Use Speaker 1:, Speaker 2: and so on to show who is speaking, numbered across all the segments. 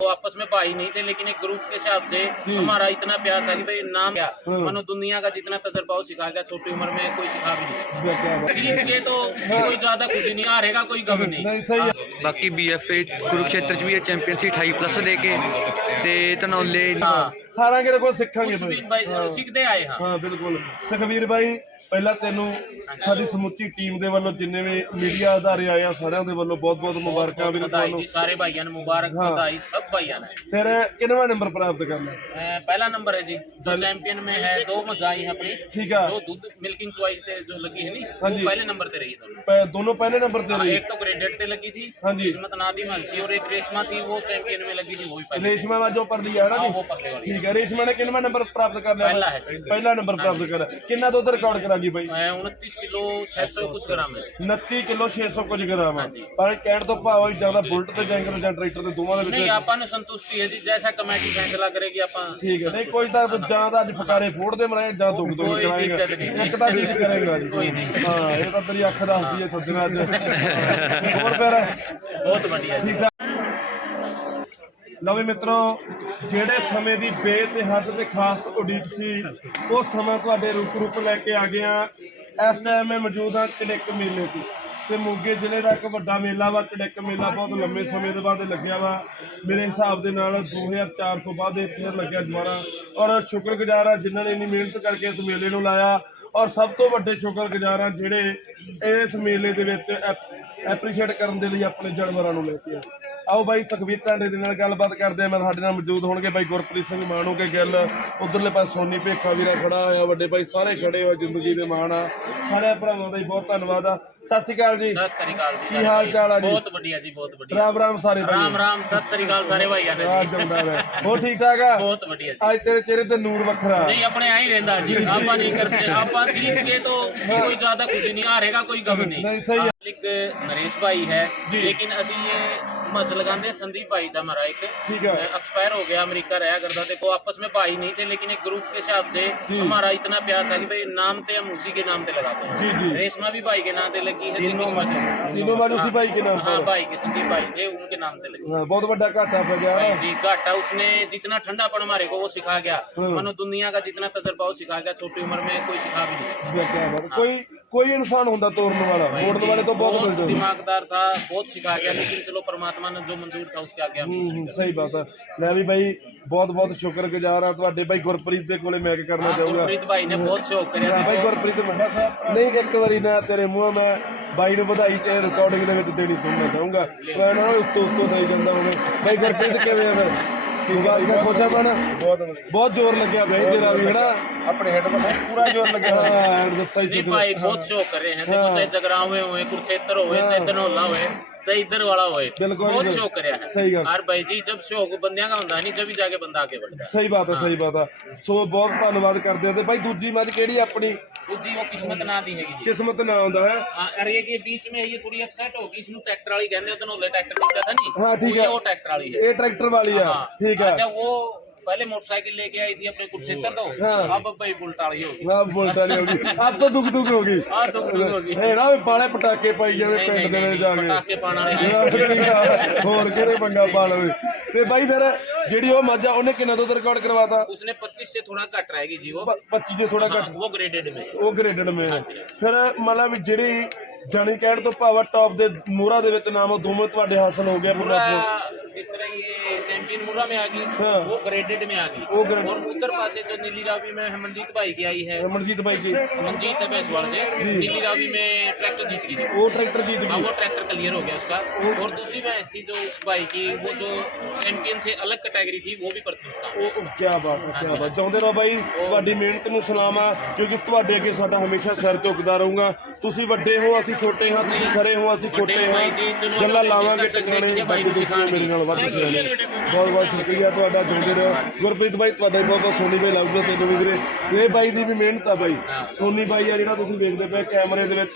Speaker 1: आपस में भाई नहीं थे, लेकिन एक ग्रुप के हिसाब से हमारा इतना प्यार था कि भाई नाम क्या मनो दुनिया का जितना तजर्बा वो सिखा गया, छोटी उम्र में कोई सिखा भी नहीं सकता। जीत के तो कोई ज्यादा खुशी नहीं, हारेगा कोई गम नहीं।
Speaker 2: बाकी BFA कुरुक्षेत्र च भी है चैंपियनशिप 28+ दे के ते धनौले
Speaker 3: हारांगे तो कुछ सिखांगे
Speaker 1: कुछ भी भाई सीखते आए।
Speaker 3: हाँ बिल्कुल। सुखवीर भाई ਪਹਿਲਾਂ ਤੈਨੂੰ ਸਾਡੀ ਸਮੁੱਚੀ ਟੀਮ ਦੇ ਵੱਲੋਂ ਜਿੰਨੇ ਵੀ ਮੀਡੀਆ ਅਦਾਰੇ ਆਏ ਆ ਸਾਰਿਆਂ ਦੇ ਵੱਲੋਂ ਬਹੁਤ ਬਹੁਤ ਮੁਬਾਰਕਾਂ ਵੀਰ ਤੁਹਾਨੂੰ।
Speaker 1: ਸਾਰੇ ਭਾਈਆਂ ਨੂੰ ਮੁਬਾਰਕ, ਵਧਾਈ ਸਭ ਭਾਈਆਂ ਨੇ।
Speaker 3: ਫਿਰ ਕਿੰਨਵਾਂ ਨੰਬਰ ਪ੍ਰਾਪਤ ਕਰਨਾ?
Speaker 1: पहला नंबर है जी, जो चैंपियन में है 2 मजाई है अपनी,
Speaker 3: ठीक है,
Speaker 1: जो दूध मिल्किंग चॉइस पे जो लगी है नी,
Speaker 3: हाँ
Speaker 1: वो
Speaker 3: जी,
Speaker 1: पहले नंबर पे रही
Speaker 3: दोनों पहले नंबर पे रही।
Speaker 1: एक तो ग्रेडेड पे लगी थी,
Speaker 3: हाँ जी,
Speaker 1: किस्मत नादी में थी, और एक रेशमा थी वो चैंपियन में लगी थी, वो भी पहले।
Speaker 3: रेशमा जो पर लिया है ना जी,
Speaker 1: वो पहले वाली।
Speaker 3: ठीक है। रेशमा ने कितना नंबर प्राप्त कर लिया?
Speaker 1: पहला है,
Speaker 3: पहला नंबर प्राप्त करा। कितना दूध रिकॉर्ड करा गई भाई?
Speaker 1: 29 किलो 600 कुछ ग्राम है।
Speaker 3: 29 किलो 600 कुछ ग्राम। पर ਕਹਿਣ ਤੋਂ ਭਾਵ ਹੈ ਜਿਆਦਾ ਬੁਲਟ ਤੇ ਜੈਂਕਰ ਜਾਂ ਟਰੈਕਟਰ ਤੇ ਦੋਵਾਂ ਦੇ ਵਿੱਚ
Speaker 1: ਨਹੀਂ, ਆਪਾਂ ਨੂੰ ਸੰਤੁਸ਼ਟੀ ਹੈ ਜੀ, ਜੈਸਾ ਕਮੇਟੀ ਫੈਸਲਾ ਕਰੇਗੀ ਆਪਾਂ।
Speaker 3: ਠੀਕ ਹੈ। ਨਹੀਂ ਕੋਈ ਤਾਂ ਜਾਂ ਤਾਂ ਅੱਜ ਫਕਾਰੇ ਫੋੜਦੇ ਮਰਾਏ ਜਾਂ ਦੁੱਖ ਦੁੱਖ ਕਰਾਏਗਾ, ਇੱਕ ਤਾਂ ਠੀਕ ਕਰੇਗਾ ਜੀ।
Speaker 1: ਕੋਈ ਨਹੀਂ,
Speaker 3: ਹਾਂ ਇਹ ਤਾਂ ਤੇਰੀ ਅੱਖ ਦੱਸਦੀ ਹੈ ਸੱਜਣਾ ਅੱਜ। ਹੋਰ ਫਿਰ
Speaker 1: ਬਹੁਤ ਵਧੀਆ
Speaker 3: ਠੀਕ ਠਾਕ। ਲਓ ਵੀ ਮਿੱਤਰੋ, ਜਿਹੜੇ ਸਮੇਂ ਦੀ ਬੇਤਹਾਦ ਤੇ ਖਾਸ ਉਡੀਕ ਸੀ ਉਹ ਸਮਾਂ ਤੁਹਾਡੇ ਰੂਪ ਲੈ ਕੇ ਆ ਗਿਆ। ਇਸ ਟਾਈਮ ਮੈਂ ਮੌਜੂਦ ਹਾਂ ਕੜਿੱਕ ਮੇਲੇ ਤੇ ਮੋਗੇ ਜ਼ਿਲ੍ਹੇ ਦਾ ਇੱਕ ਵੱਡਾ ਮੇਲਾ ਵਾ ਕੜਿੱਕ ਮੇਲਾ। ਬਹੁਤ ਲੰਮੇ ਸਮੇਂ ਦੇ ਬਾਅਦ ਲੱਗਿਆ ਵਾ, ਮੇਰੇ ਹਿਸਾਬ ਦੇ ਨਾਲ 2004 ਤੋਂ ਬਾਅਦ ਇਹ ਫਿਰ ਲੱਗਿਆ ਦੁਬਾਰਾ। ਔਰ ਸ਼ੁਕਰਗੁਜ਼ਾਰ ਆ ਜਿਨ੍ਹਾਂ ਨੇ ਇੰਨੀ ਮਿਹਨਤ ਕਰਕੇ ਇਸ ਮੇਲੇ ਨੂੰ ਲਾਇਆ, ਔਰ ਸਭ ਤੋਂ ਵੱਡੇ ਸ਼ੁਕਰਗੁਜ਼ਾਰ ਆ ਜਿਹੜੇ ਇਸ ਮੇਲੇ ਦੇ ਵਿੱਚ ਐਪਰੀਸ਼ੀਏਟ ਕਰਨ ਦੇ ਲਈ ਆਪਣੇ ਜਾਨਵਰਾਂ ਨੂੰ ਲੈ ਕੇ ਆ। ਆਓ ਬਾਈ ਸੁਖਵੀਰ ਟਾਂਡੇ ਦੇ ਨਾਲ ਗੱਲਬਾਤ ਕਰਦੇ ਆ। ਮੈਂ ਸਾਡੇ ਨਾਲ ਮੌਜੂਦ ਹੋਣਗੇ ਬਾਈ ਗੁਰਪ੍ਰੀਤ ਸਿੰਘ ਮਾਣੋ ਕੇ ਗਿੱਲ, ਉਧਰਲੇ ਪਾਸੇ ਸੋਨੀ ਭੇਖਾ ਵੀਰਾ ਖੜਾ ਹੋਇਆ, ਵੱਡੇ ਬਾਈ ਸਾਰੇ ਖੜੇ ਹੋਏ, ਜ਼ਿੰਦਗੀ ਦੇ ਮਾਣ ਆ। ਸਾਰੇ ਭਰਾਵਾਂ ਦਾ ਹੀ ਬਹੁਤ ਧੰਨਵਾਦ ਆ। ਸਤਿ ਸ਼੍ਰੀ ਅਕਾਲ ਜੀ।
Speaker 1: ਸਤਿ ਸ੍ਰੀ ਅਕਾਲ ਜੀ।
Speaker 3: ਕੀ ਹਾਲ ਚਾਲ ਆ ਜੀ?
Speaker 1: ਬਹੁਤ ਵਧੀਆ ਜੀ, ਬਹੁਤ ਵਧੀਆ।
Speaker 3: ਰਾਮ ਰਾਮ ਸਾਰੇ ਭਾਈ।
Speaker 1: ਰਾਮ ਰਾਮ, ਸਤਿ ਸ੍ਰੀ ਅਕਾਲ ਸਾਰੇ ਭਾਈਆਂ ਨੇ ਜੀ।
Speaker 3: ਹੋਰ ਠੀਕ ਠਾਕ ਆ?
Speaker 1: ਬਹੁਤ ਵਧੀਆ ਜੀ।
Speaker 3: ਅੱਜ ਤੇਰੇ ਚਿਹਰੇ ਤੇ ਨੂਰ ਵੱਖਰਾ।
Speaker 1: नहीं, अपने यहाँ ही रहता जी, आपा नहीं करते। आपा जीत के तो कोई ज्यादा खुशी नहीं, हारेगा कोई गम नहीं।
Speaker 3: सही है।
Speaker 1: एक नरेश भाई है, लेकिन असी ये मत लगाते संदीप भाई था हमारा एक,
Speaker 3: ठीक है,
Speaker 1: एक्सपायर हो गया, अमेरिका रहा करता थे। वो आपस में भाई नहीं थे, लेकिन एक ग्रुप के हिसाब से हमारा इतना प्यार था कि भाई नाम थे हम उसी के नाम पे लगाते हैं।
Speaker 3: जी जी।
Speaker 1: रेशमा भी भाई के नाम पे लगी है,
Speaker 3: तीनों मानूसी भाई के नाम।
Speaker 1: हाँ, भाई के संदीप भाई थे, उनके नाम पे लगी।
Speaker 3: बहुत बड़ा घाटा पड़ गया
Speaker 1: जी, घाटा। उसने जितना ठंडापन हमारे को वो सिखा गया, मनो दुनिया का जितना तजर्बा वो सिखा गया, छोटी उम्र में कोई सिखा भी नहीं सकता।
Speaker 3: कोई इंसान होता तोड़ने वाला, मोड़ने वाले तो बहुत मिलते।
Speaker 1: दिमागदार था, बहुत सिखा गया, लेकिन चलो परमात्मा ने जो मंजूर था उसके आगे हम।
Speaker 3: सही बात है। मैं भी भाई बहुत बहुत शुक्रगुजार हाँ ਤੁਹਾਡੇ भाई गुरप्रीत ਦੇ ਕੋਲੇ मैं करना चाहूँगा।
Speaker 1: गुरप्रीत भाई ने बहुत शौक करा
Speaker 3: भाई गुरप्रीत नहीं एक बारी ना तेरे मुँह मैं ਬਾਈ ਨੂੰ ਵਧਾਈ ਤੇ ਰਿਕਾਰਡਿੰਗ ਦੇ ਵਿੱਚ ਦੇਣੀ ਚਾਹੂੰਗਾ। ਮੈਂ ਨਾ ਉੱਤੋਂ ਦੇਈ ਜਾਂਦਾ ਹੁਣ। ਬਾਈ ਗੁਰਪ੍ਰੀਤ ਕਿਵੇਂ ਆ ਫਿਰ? ਠੀਕ ਆ, ਖੁਸ਼ ਆ ਬਣ? ਬਹੁਤ ਜ਼ੋਰ ਲੱਗਿਆ ਭਾਈ ਤੇਰਾ ਵੀ ਹੈਨਾ? ਆਪਣੇ ਹੈਡ ਤੇ ਪੂਰਾ ਜ਼ੋਰ ਲੱਗਿਆ। ਹਾਂ ਦੱਸਾ ਹੀ
Speaker 1: भाई बहुत शौक कर रहे हैं, चाहे जगरावे हुए, कुरुक्षेत्र हुए, चाहे धनौला हुए, चाहे इधर वाला होए, बहुत शौक कर रहा है।
Speaker 3: सही गल।
Speaker 1: और भाई जी जब शौक बंदियां का ਹੁੰਦਾ नहीं, जब ही जाके बंदा आगे बढ़ता है।
Speaker 3: सही बात है, सही बात है। सो बहुत धन्यवाद करते हैं। भाई दूजी मत केड़ी अपनी?
Speaker 1: दूजी वो किस्मत ना दी हैगी जी।
Speaker 3: किस्मत ना आंदा है।
Speaker 1: अरे ये बीच में ये थोड़ी अपसेट हो गई, इसनु ट्रैक्टर वाली कहंदे, धनौले ट्रैक्टर दिखता था नहीं।
Speaker 3: हां ठीक है,
Speaker 1: वो ट्रैक्टर वाली है,
Speaker 3: ये ट्रैक्टर वाली है। ठीक है।
Speaker 1: अच्छा, वो पहले मोटरसाइकिल लेके आई थी अपने कुरुक्षेत्र तो, अब भाई बुलेट वाली होगी।
Speaker 3: अब बुलेट वाली होगी, अब तो दुख दुख होगी।
Speaker 1: हां, दुख दुख होगी
Speaker 3: है ना। पाले पटाके पाई जावे पिंड दे ਵਿੱਚ ਜਾ ਕੇ,
Speaker 1: पटाके पाण वाले
Speaker 3: ਹੋਰ ਕਿਹਦੇ ਪੰਗਾ ਪਾ ਲਵੇ। ਤੇ ਬਾਈ ਫਿਰ ਜਿਹੜੀ ਉਹ ਮੱਝ ਆ ਉਹਨੇ ਕਿੰਨਾ ਦੁੱਧ ਰਿਕਾਰਡ ਕਰਵਾਤਾ?
Speaker 1: उसने 25 से थोड़ा घट रहेगी जी, वो
Speaker 3: 25 से थोड़ा घट।
Speaker 1: वो ग्रेडेड में,
Speaker 3: ਉਹ ਗ੍ਰੇਡਡ में। ਫਿਰ ਮਤਲਬ ਜਿਹੜੀ ਜਾਣੀ ਕਹਿਣ ਤੋਂ ਭਾਵ ਟੌਪ ਦੇ ਮੋਹਰਾ ਦੇ ਵਿੱਚ ਨਾਮ ਉਹ ਦੋਵੇਂ ਤੁਹਾਡੇ ਹਾਸਲ ਹੋ ਗਿਆ ਪੂਰਾ।
Speaker 1: जिस तरह ये चैंपियन मुर्रा में आ गई, वो ग्रेडेड में आ गई। और उत्तर पासे जो नीली रावी में मनजीत भाई की आई है,
Speaker 3: मनजीत भाई की,
Speaker 1: मनजीत है भैंसवाड़ से, नीली रावी में ट्रैक्टर जीत गई थी,
Speaker 3: वो ट्रैक्टर जीत गई।
Speaker 1: वो ट्रैक्टर क्लियर हो गया उसका। और दूसरी भैंस थी जो उस भाई की, वो जो चैंपियन से अलग कैटेगरी थी, वो भी प्रथम स्थान।
Speaker 3: क्या बात है, क्या बात। ਚਾਹੁੰਦੇ ਰਹੋ ਬਾਈ, ਤੁਹਾਡੀ ਮਿਹਨਤ ਨੂੰ ਸਲਾਮ ਆ, ਕਿਉਂਕਿ ਤੁਹਾਡੇ ਅੱਗੇ ਸਾਡਾ ਹਮੇਸ਼ਾ ਸਿਰ ਝੁਕਦਾ ਰਹੂੰਗਾ। ਤੁਸੀਂ ਵੱਡੇ ਹੋ, ਅਸੀਂ ਛੋਟੇ ਹਾਂ, ਤੁਸੀਂ ਖਰੇ ਹੋ, ਅਸੀਂ ਖੋਟੇ ਹਾਂ। ਗੱਲਾਂ ਲਾਵਾਂਗੇ ਟਿਕਾਣੇ, ਬਾਕੀ ਤੁਸੀਂ ਮੇਰੇ ਨਾਲ ਵੱਧ ਸਿਆਣੇ। ਬਹੁਤ ਬਹੁਤ ਸ਼ੁਕਰੀਆ ਤੁਹਾਡਾ, ਚਾਹੁੰਦੇ ਰਹੋ। ਗੁਰਪ੍ਰੀਤ ਬਾਈ ਤੁਹਾਡਾ ਬਹੁਤ ਬਹੁਤ, ਸੋਨੀ ਬਾਈ ਲਾਊਗਾ ਤੈਨੂੰ ਵੀ ਵੀਰੇ। ਇਹ ਬਾਈ ਦੀ ਵੀ ਮਿਹਨਤ ਆ ਬਾਈ। ਸੋਨੀ ਬਾਈ ਆ ਜਿਹੜਾ ਤੁਸੀਂ ਵੇਖਦੇ ਪਏ ਕੈਮਰੇ ਦੇ ਵਿੱਚ,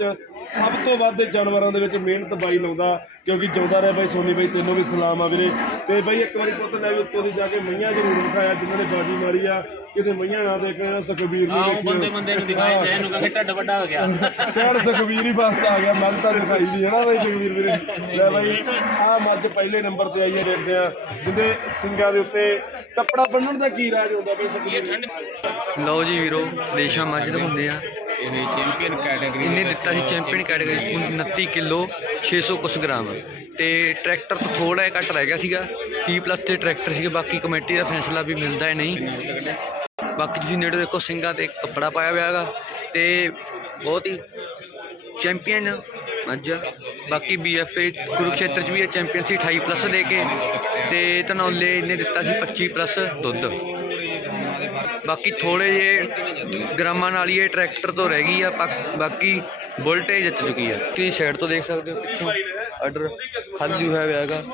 Speaker 3: ਸਭ ਤੋਂ ਵੱਧ ਜਾਨਵਰਾਂ ਦੇ ਵਿੱਚ ਮਿਹਨਤ ਬਾਈ ਲਾਉਂਦਾ, ਕਿਉਂਕਿ ਜਿਉਂਦਾ ਰਹੇ ਬਾਈ ਸੋਨੀ ਬਾਈ, ਤੈਨੂੰ ਵੀ ਸਲਾਮ ਆ ਵੀਰੇ। ਤੇ ਬਾਈ ਇੱਕ ਵਾਰੀ ਪੁੱਤ ਲੈ ਵੀ ਉੱਤੋਂ ਦੀ ਜਾ ਕੇ ਮਈਆਂ ਜ਼ਰੂਰ ਵਿਖਾਇਆ ਜਿਨ੍ਹਾਂ ਨੇ ਬਾਜੀ ਮਾਰੀ ਆ, ਕਿਤੇ ਮਈਆਂ ਨਾ ਦੇਖਣਾ ਸੁਖਬੀਰ ਨੂੰ
Speaker 1: ਆਹ ਬੰਦੇ ਨੂੰ ਦਿਖਾਏ ਜੈ ਨੂੰ ਕਹਿੰਦੇ ਢੱਡ ਵੱਡਾ ਹੋ ਗਿਆ
Speaker 3: ਖੈਰ ਸੁਖਬੀਰ ਹੀ ਬਸ 'ਚ ਆ ਗਿਆ, ਮੱਝ ਤਾਂ ਦਿਖਾਈ ਨਹੀਂ ਹੈ ਨਾ ਬਾਈ ਸੁਖਬੀਰ ਵੀਰੇ। ਲੈ ਬਾਈ ਆਹ ਮੱਝ ਪਹਿਲੇ ਨੰਬਰ ਤੇ ਆਈ ਹੈ, ਦੇਖਦੇ ਆ ਜਿਹਦੇ ਸਿੰਘਾਂ ਦੇ ਉੱਤੇ ਕੱਪੜਾ ਬੰਨਣ ਦਾ ਕੀ ਰਾਜ ਹੁੰਦਾ ਬਾਈ ਸੁਖਬੀਰ?
Speaker 2: ਲਓ ਜੀ ਵੀਰੋ, ਰੇਸ਼ਾ ਮੱਝ ਦਿਖਾਉਂਦੇ ਆ।
Speaker 1: ਇਹ ਚੈਂਪੀਅਨ ਕੈਟਾਗਰੀ
Speaker 2: ਇਹਨੇ ਦਿੱਤਾ ਸੀ ਚੈਂਪੀਅਨ ਕੈਟਾਗਰੀ 29 ਕਿਲੋ 600 ਕੁਛ ਗ੍ਰਾਮ, ਤੇ ਟਰੈਕਟਰ ਤੋਂ ਥੋੜਾ ਜਿਹਾ ਘੱਟ ਰਹਿ ਗਿਆ ਸੀਗਾ। 30+ ਤੇ ਟਰੈਕਟਰ ਸੀਗੇ, ਬਾਕੀ ਕਮੇਟੀ ਦਾ ਫੈਸਲਾ ਵੀ ਮਿਲਦਾ ਹੈ ਨਹੀਂ। ਬਾਕੀ ਤੁਸੀਂ ਨੇੜੇ ਦੇਖੋ, ਸਿੰਘਾਂ ਤੇ ਕੱਪੜਾ ਪਾਇਆ ਹੋਇਆ ਹੈਗਾ ਤੇ ਬਹੁਤ ਹੀ ਚੈਂਪੀਅਨ ਮੱਝ। ਬਾਕੀ BFA ਕੁਰੂਕਸ਼ੇਤਰ 'ਚ ਵੀ ਇਹ ਚੈਂਪੀਅਨ ਸੀ 28+ ਦੇ ਕੇ, ਤੇ ਧਨੌਲੇ ਇਹਨੇ ਦਿੱਤਾ ਸੀ 25+ ਦੁੱਧ। ਬਾਕੀ ਥੋੜੇ ਜਿਹੇ ਗ੍ਰਾਮਾਂ ਨਾਲ ਹੀ ਇਹ ਟਰੈਕਟਰ ਤੋਂ ਰਹਿ ਗਈ ਆ, ਬਾਕੀ ਬੁਲਟੇ ਜਿੱਤ ਚੁੱਕੀ ਆ। ਤੁਸੀਂ ਸਾਈਡ ਤੋਂ ਦੇਖ ਸਕਦੇ ਹੋ, ਪਿੱਛੋਂ ਆਰਡਰ ਖਾਲੀ ਹੋਇਆ ਹੋਇਆ ਹੈਗਾ।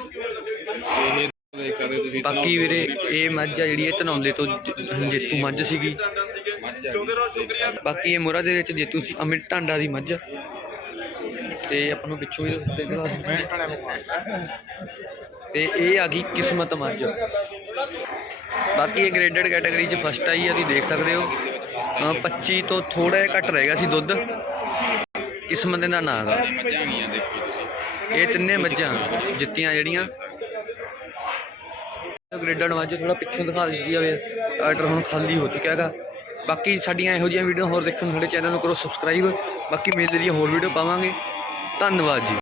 Speaker 1: ਦੇਖ ਸਕਦੇ ਹੋ ਤੁਸੀਂ।
Speaker 2: ਬਾਕੀ ਵੀਰੇ ਇਹ ਮੱਝ ਆ ਜਿਹੜੀ ਇਹ ਧਨੌਲੇ ਤੋਂ ਜੇਤੂ ਮੱਝ ਸੀਗੀ। ਬਾਕੀ ਇਹ ਮੋਰਾ ਦੇ ਵਿੱਚ ਜੇਤੂ ਸੀ ਅਮਿਤ ਢਾਂਡਾ ਦੀ ਮੱਝ, ਤੇ ਆਪਾਂ ਨੂੰ ਪਿੱਛੋਂ ਹੀ ਦਿਖਾ ਤੇ ਇਹ ਆ ਗਈ ਕਿਸਮਤ ਮੱਝ। ਬਾਕੀ ਇਹ ਗ੍ਰੇਡਡ ਕੈਟਾਗਰੀ 'ਚ ਫਸਟ ਆਈ ਆ, ਤੁਸੀਂ ਦੇਖ ਸਕਦੇ ਹੋ। 25 ਤੋਂ ਥੋੜਾ ਜਿਹਾ ਘੱਟ ਰਹਿ ਗਿਆ ਸੀ ਦੁੱਧ। ਕਿਸਮਤ ਦਾ ਨਾਂ ਹੈਗਾ। ਇਹ ਤਿੰਨੇ ਮੱਝਾਂ ਜਿੱਤੀਆਂ ਜਿਹੜੀਆਂ ਗ੍ਰੇਡਡ ਮੱਝ। ਥੋੜਾ ਪਿੱਛੋਂ ਦਿਖਾ ਦਿੱਤੀ ਜਾਵੇ, ਆਰਡਰ ਹੁਣ ਖਾਲੀ ਹੋ ਚੁੱਕਿਆ ਹੈਗਾ। ਬਾਕੀ ਸਾਡੀਆਂ ਇਹੋ ਜਿਹੀਆਂ ਵੀਡੀਓ ਹੋਰ ਦੇਖਣ ਨੂੰ ਸਾਡੇ ਚੈਨਲ ਨੂੰ ਕਰੋ ਸਬਸਕ੍ਰਾਈਬ। ਬਾਕੀ ਮੇਲੇ ਦੀਆਂ ਹੋਰ ਵੀਡੀਓ ਪਾਵਾਂਗੇ। ਧੰਨਵਾਦ ਜੀ।